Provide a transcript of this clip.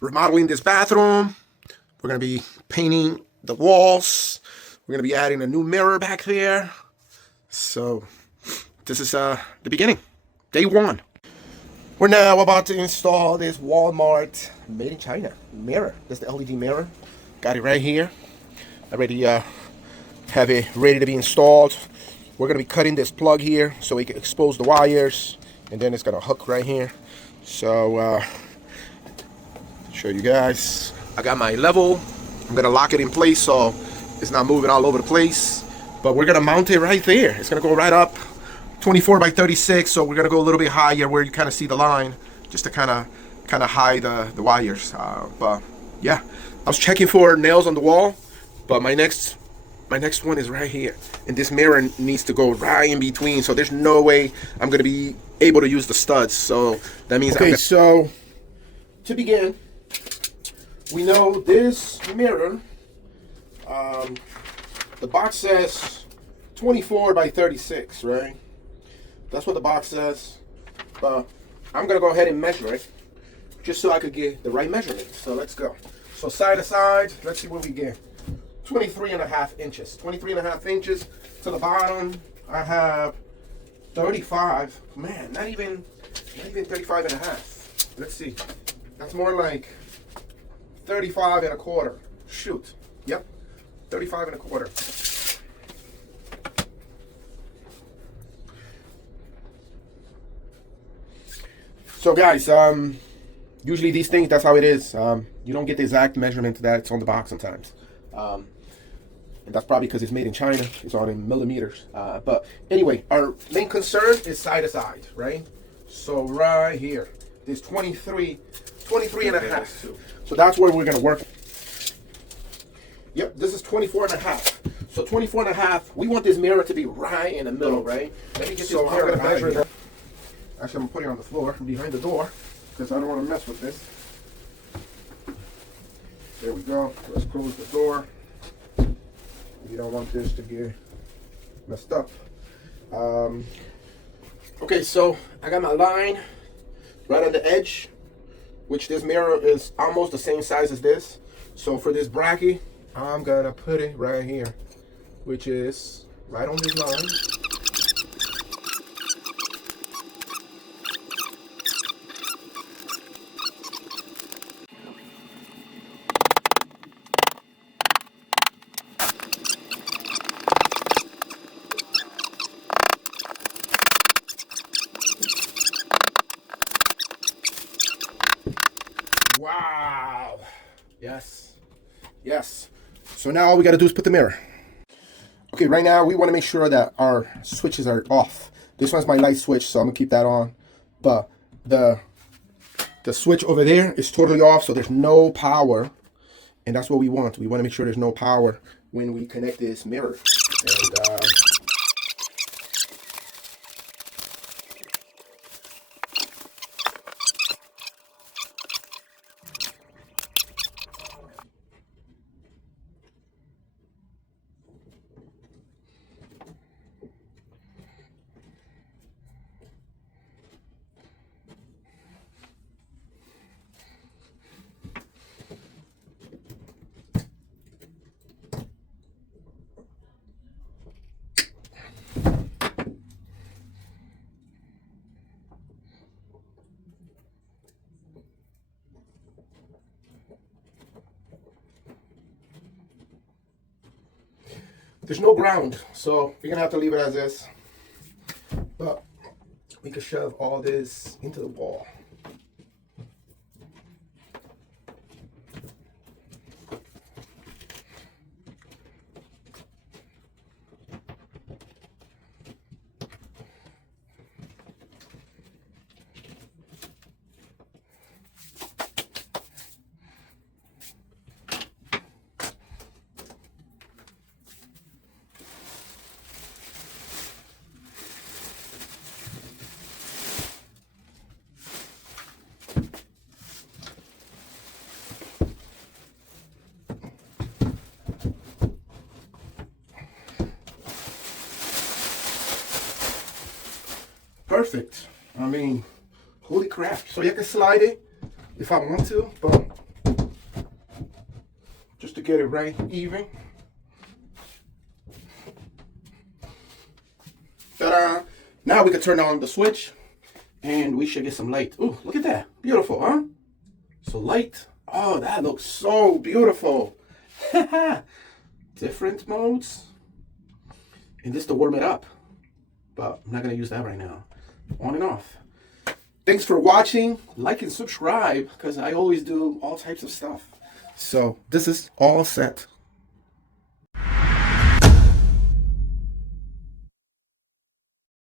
remodeling this bathroom. We're going to be painting the walls. We're going to be adding a new mirror back there. So this is the beginning, day one. We're now about to install this Walmart made in China mirror. This is the LED mirror. Got it right here. I already have it ready to be installed. We're going to be cutting this plug here so we can expose the wires, and then it's going to hook right here. So show you guys. I got my level. I'm going to lock it in place so it's not moving all over the place. But we're going to mount it right there. It's going to go right up 24 by 36. So we're going to go a little bit higher where you kind of see the line, just to kind of hide the wires. But yeah, I was checking for nails on the wall, but my next one is right here, and this mirror needs to go right in between, so there's no way I'm gonna be able to use the studs. So that means so to begin, we know this mirror, the box says 24 by 36, right? That's what the box says, but I'm gonna go ahead and measure it just so I could get the right measurement. So let's go. So side to side, let's see what we get. 23.5 inches. 23.5 inches to the bottom. I have 35. Man, not even 35.5. Let's see. That's more like 35.25. Shoot. Yep. 35.25. So guys, usually these things, that's how it is. You don't get the exact measurement that's on the box sometimes. And that's probably because it's made in China. It's all in millimeters. But anyway, our main concern is side to side, right? So right here, there's 23 and a half. So that's where we're gonna work. Yep, this is 24.5. So 24.5, we want this mirror to be right in the middle, right? Let me get this mirror. I'm gonna measure it. Actually, I'm putting it on the floor behind the door because I don't want to mess with this. There we go. Let's close the door. You don't want this to get messed up. Okay, so I got my line right on the edge, which this mirror is almost the same size as this. So for this bracket, I'm gonna put it right here, which is right on this line. Wow. Yes. Yes. So now all we got to do is put the mirror. Okay, right now we want to make sure that our switches are off. This one's my light switch, so I'm going to keep that on. But the switch over there is totally off, so there's no power. And that's what we want. We want to make sure there's no power when we connect this mirror. And there's no ground, so we're gonna have to leave it as is. But we could shove all this into the wall. Perfect. I mean, holy crap. So you can slide it if I want to, but get it right even. Ta-da! Now we can turn on the switch and we should get some light. Ooh, look at that. Beautiful, huh? So light. Oh, that looks so beautiful. Different modes. And this to warm it up. But I'm not going to use that right now. On and off. Thanks for watching. Like and subscribe because I always do all types of stuff. So this is all set.